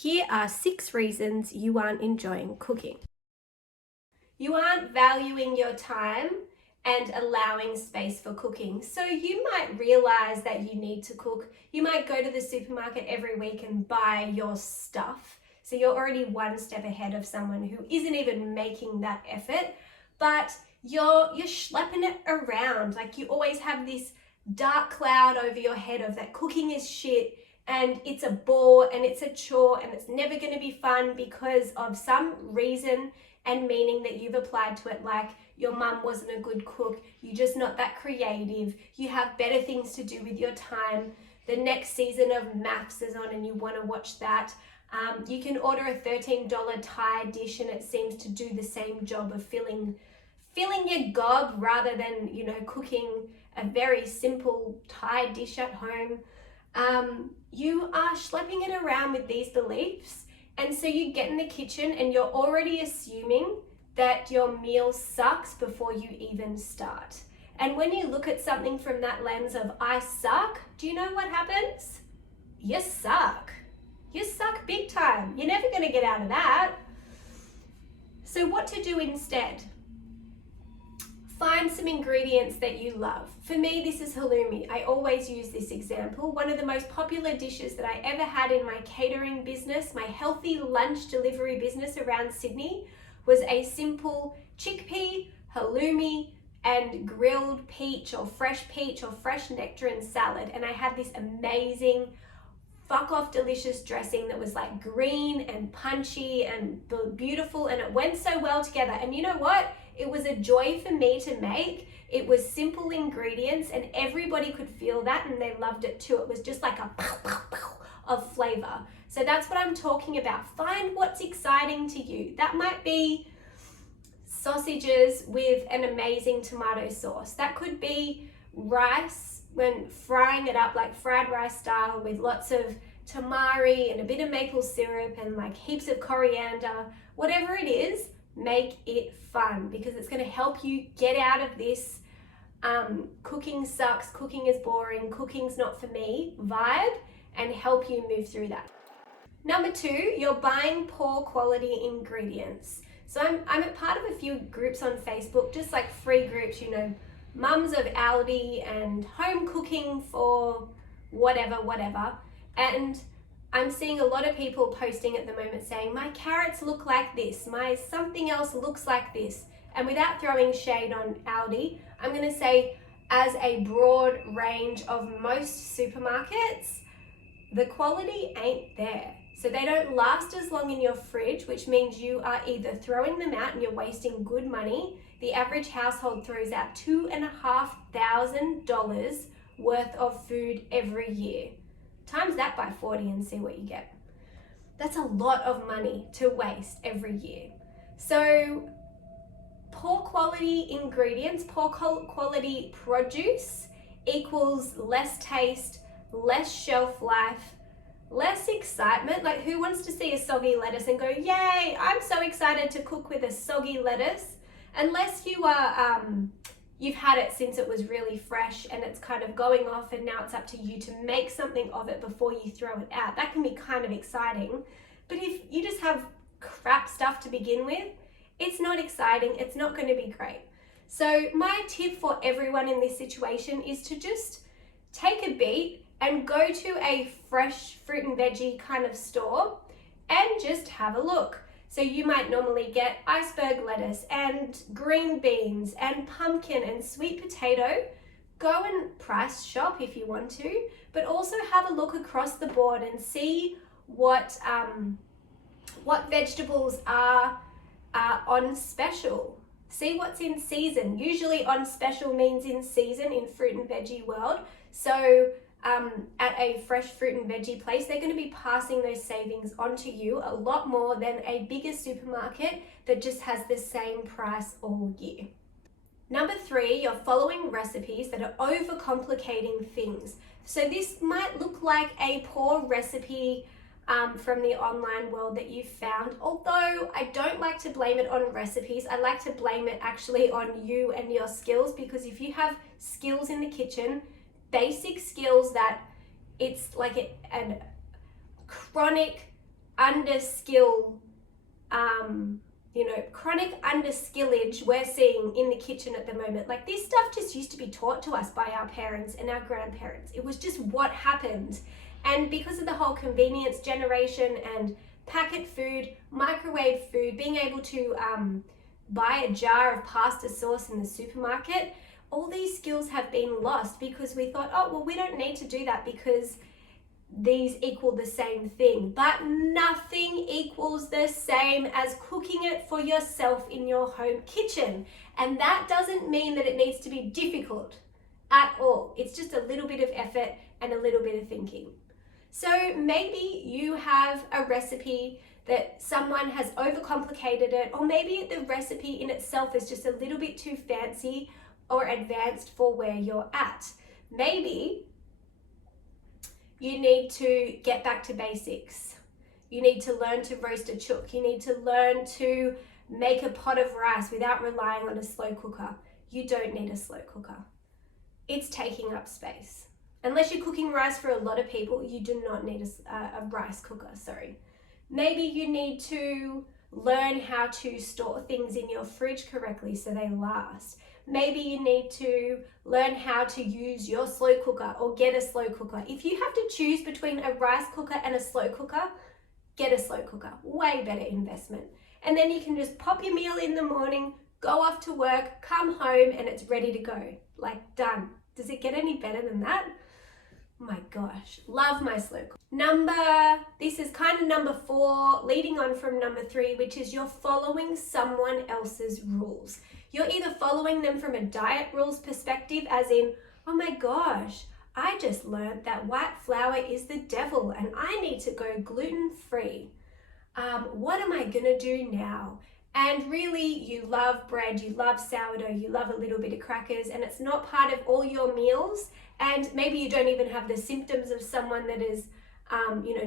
Here are 6 reasons you aren't enjoying cooking. You aren't valuing your time and allowing space for cooking. So you might realize that you need to cook. You might go to the supermarket every week and buy your stuff. So you're already one step ahead of someone who isn't even making that effort, but you're schlepping it around. Like you always have this dark cloud over your head of that cooking is shit and it's a bore and it's a chore and it's never going to be fun because of some reason and meaning that you've applied to it, like your mum wasn't a good cook, you're just not that creative, you have better things to do with your time, the next season of Maths is on and you want to watch that. You can order a $13 Thai dish and it seems to do the same job of filling your gob rather than, cooking a very simple Thai dish at home. You are schlepping it around with these beliefs, and so you get in the kitchen and you're already assuming that your meal sucks before you even start. And when you look at something from that lens of I suck, do you know what happens? You suck. You suck big time. You're never going to get out of that. So what to do instead? Find some ingredients that you love. For me, this is halloumi. I always use this example. One of the most popular dishes that I ever had in my catering business, my healthy lunch delivery business around Sydney, was a simple chickpea, halloumi, and grilled peach or fresh nectarine salad. And I had this amazing fuck off delicious dressing that was like green and punchy and beautiful, and it went so well together. And you know what? It was a joy for me to make. It was simple ingredients and everybody could feel that and they loved it too. It was just like a pow, pow, pow of flavor. So that's what I'm talking about. Find what's exciting to you. That might be sausages with an amazing tomato sauce. That could be rice when frying it up like fried rice style with lots of tamari and a bit of maple syrup and like heaps of coriander. Whatever it is, make it fun because it's going to help you get out of this cooking sucks, cooking is boring, cooking's not for me vibe, and help you move through that. Number 2, you're buying poor quality ingredients. So I'm a part of a few groups on Facebook, just like free groups, mums of Aldi and home cooking for whatever. And I'm seeing a lot of people posting at the moment saying, my carrots look like this, my something else looks like this. And without throwing shade on Aldi, I'm going to say as a broad range of most supermarkets, the quality ain't there. So they don't last as long in your fridge, which means you are either throwing them out and you're wasting good money. The average household throws out $2,500 worth of food every year. Times that by 40 and see what you get. That's a lot of money to waste every year. So poor quality ingredients, poor quality produce equals less taste, less shelf life, less excitement. Like who wants to see a soggy lettuce and go, yay, I'm so excited to cook with a soggy lettuce? Unless you are, you've had it since it was really fresh and it's kind of going off and now it's up to you to make something of it before you throw it out. That can be kind of exciting. But if you just have crap stuff to begin with, it's not exciting. It's not going to be great. So my tip for everyone in this situation is to just take a beat and go to a fresh fruit and veggie kind of store and just have a look. So you might normally get iceberg lettuce and green beans and pumpkin and sweet potato. Go and price shop if you want to, but also have a look across the board and see what vegetables are on special. See what's in season. Usually on special means in season in fruit and veggie world. So at a fresh fruit and veggie place, they're going to be passing those savings onto you a lot more than a bigger supermarket that just has the same price all year. Number 3, you're following recipes that are overcomplicating things. So this might look like a poor recipe from the online world that you found, although I don't like to blame it on recipes. I like to blame it actually on you and your skills, because if you have skills in the kitchen, basic skills that it's like a chronic underskill, chronic underskillage we're seeing in the kitchen at the moment. Like, this stuff just used to be taught to us by our parents and our grandparents. It was just what happened. And because of the whole convenience generation and packet food, microwave food, being able to buy a jar of pasta sauce in the supermarket, all these skills have been lost because we thought, oh, well, we don't need to do that because these equal the same thing. But nothing equals the same as cooking it for yourself in your home kitchen. And that doesn't mean that it needs to be difficult at all. It's just a little bit of effort and a little bit of thinking. So maybe you have a recipe that someone has overcomplicated it, or maybe the recipe in itself is just a little bit too fancy or advanced for where you're at. Maybe you need to get back to basics. You need to learn to roast a chook. You need to learn to make a pot of rice without relying on a slow cooker. You don't need a slow cooker. It's taking up space. Unless you're cooking rice for a lot of people, you do not need a rice cooker, sorry. Maybe you need to learn how to store things in your fridge correctly so they last. Maybe you need to learn how to use your slow cooker or get a slow cooker. If you have to choose between a rice cooker and a slow cooker, get a slow cooker. Way better investment. And then you can just pop your meal in the morning, go off to work, come home, and it's ready to go. Like, done. Does it get any better than that? My gosh, love my slow cooker. This is kind of number 4, leading on from number 3, which is you're following someone else's rules. You're either following them from a diet rules perspective, as in, oh my gosh, I just learned that white flour is the devil and I need to go gluten-free. What am I gonna do now? And really, you love bread, you love sourdough, you love a little bit of crackers, and it's not part of all your meals. And maybe you don't even have the symptoms of someone that is,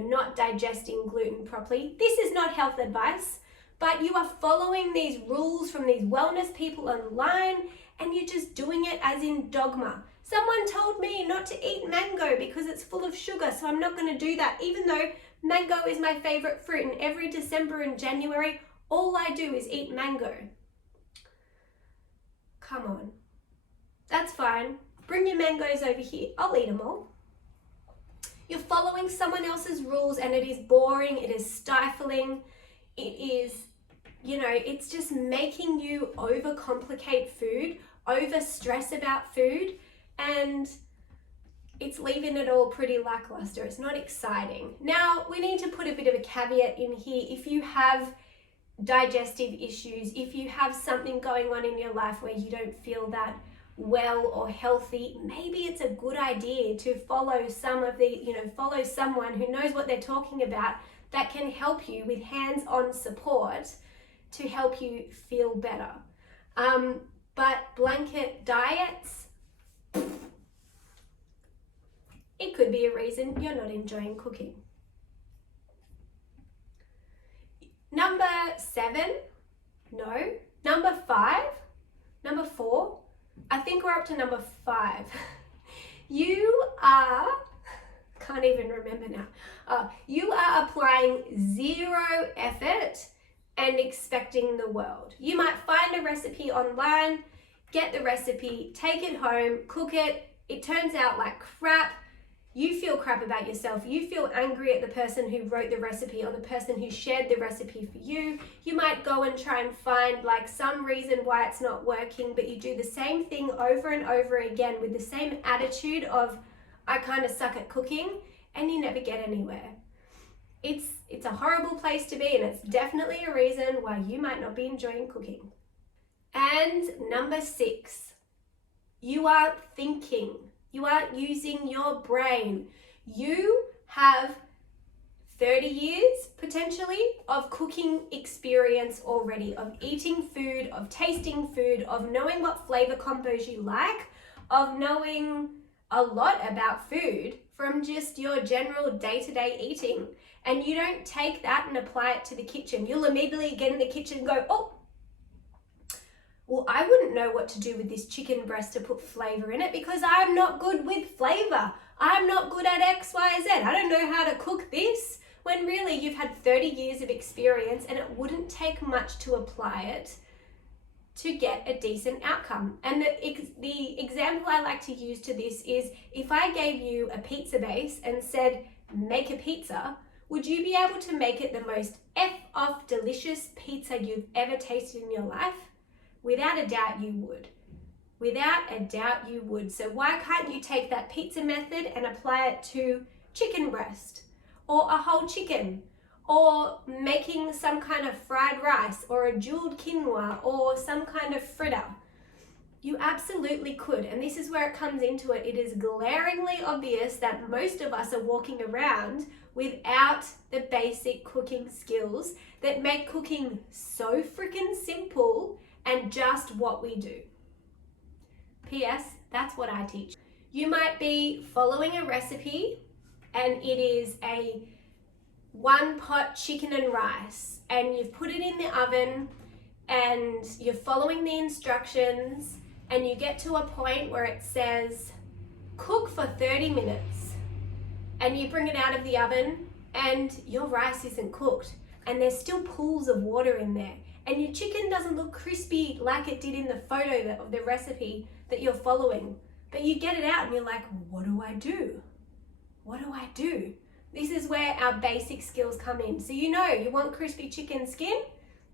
not digesting gluten properly. This is not health advice, but you are following these rules from these wellness people online, and you're just doing it as in dogma. Someone told me not to eat mango because it's full of sugar, so I'm not going to do that, even though mango is my favorite fruit, and every December and January, all I do is eat mango. Come on. That's fine. Bring your mangoes over here. I'll eat them all. You're following someone else's rules and it is boring, it is stifling, it is, it's just making you overcomplicate food, over stress about food, and it's leaving it all pretty lackluster. It's not exciting. Now, we need to put a bit of a caveat in here. If you have digestive issues, if you have something going on in your life where you don't feel that well or healthy, maybe it's a good idea to follow someone who knows what they're talking about, that can help you with hands-on support to help you feel better. But blanket diets, it could be a reason you're not enjoying cooking. Number 4, I think we're up to number 5. You are, can't even remember now. You are applying 0 effort and expecting the world. You might find a recipe online, get the recipe, take it home, cook it. It turns out like crap. You feel crap about yourself. You feel angry at the person who wrote the recipe or the person who shared the recipe for you. You might go and try and find like some reason why it's not working, but you do the same thing over and over again with the same attitude of, I kind of suck at cooking, and you never get anywhere. It's a horrible place to be, and it's definitely a reason why you might not be enjoying cooking. And number 6, you aren't thinking. You aren't using your brain. You have 30 years potentially of cooking experience already, of eating food, of tasting food, of knowing what flavor combos you like, of knowing a lot about food from just your general day-to-day eating. And you don't take that and apply it to the kitchen. You'll immediately get in the kitchen and go, oh, well, I wouldn't know what to do with this chicken breast to put flavor in it because I'm not good with flavor. I'm not good at X, Y, Z. I don't know how to cook this. when really you've had 30 years of experience and it wouldn't take much to apply it to get a decent outcome. And the example I like to use to this is, if I gave you a pizza base and said, make a pizza, would you be able to make it the most off delicious pizza you've ever tasted in your life? Without a doubt you would. Without a doubt you would. So why can't you take that pizza method and apply it to chicken breast, or a whole chicken, or making some kind of fried rice, or a jeweled quinoa, or some kind of fritter? You absolutely could. And this is where it comes into it. It is glaringly obvious that most of us are walking around without the basic cooking skills that make cooking so freaking simple and just what we do. P.S. That's what I teach. You might be following a recipe and it is a 1-pot chicken and rice, and you've put it in the oven and you're following the instructions, and you get to a point where it says cook for 30 minutes, and you bring it out of the oven and your rice isn't cooked and there's still pools of water in there, and your chicken doesn't look crispy like it did in the photo of the recipe that you're following. But you get it out and you're like, what do I do? What do I do? This is where our basic skills come in. So you want crispy chicken skin,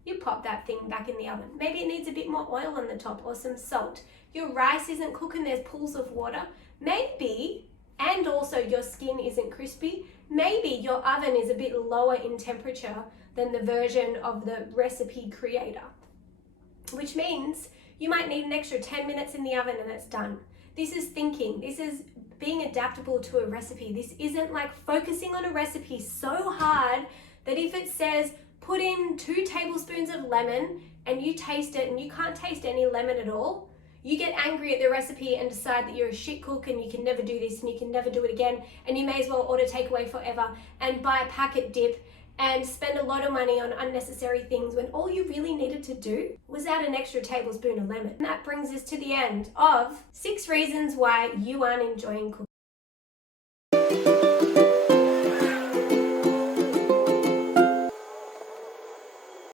you pop that thing back in the oven. Maybe it needs a bit more oil on the top or some salt. Your rice isn't cooking, there's pools of water. Maybe, and also your skin isn't crispy, maybe your oven is a bit lower in temperature than the version of the recipe creator, which means you might need an extra 10 minutes in the oven and it's done. This is thinking. This is being adaptable to a recipe. This isn't like focusing on a recipe so hard that if it says put in 2 tablespoons of lemon and you taste it and you can't taste any lemon at all, you get angry at the recipe and decide that you're a shit cook and you can never do this and you can never do it again, and you may as well order takeaway forever and buy a packet dip and spend a lot of money on unnecessary things when all you really needed to do was add an extra tablespoon of lemon. And that brings us to the end of 6 reasons why you aren't enjoying cooking.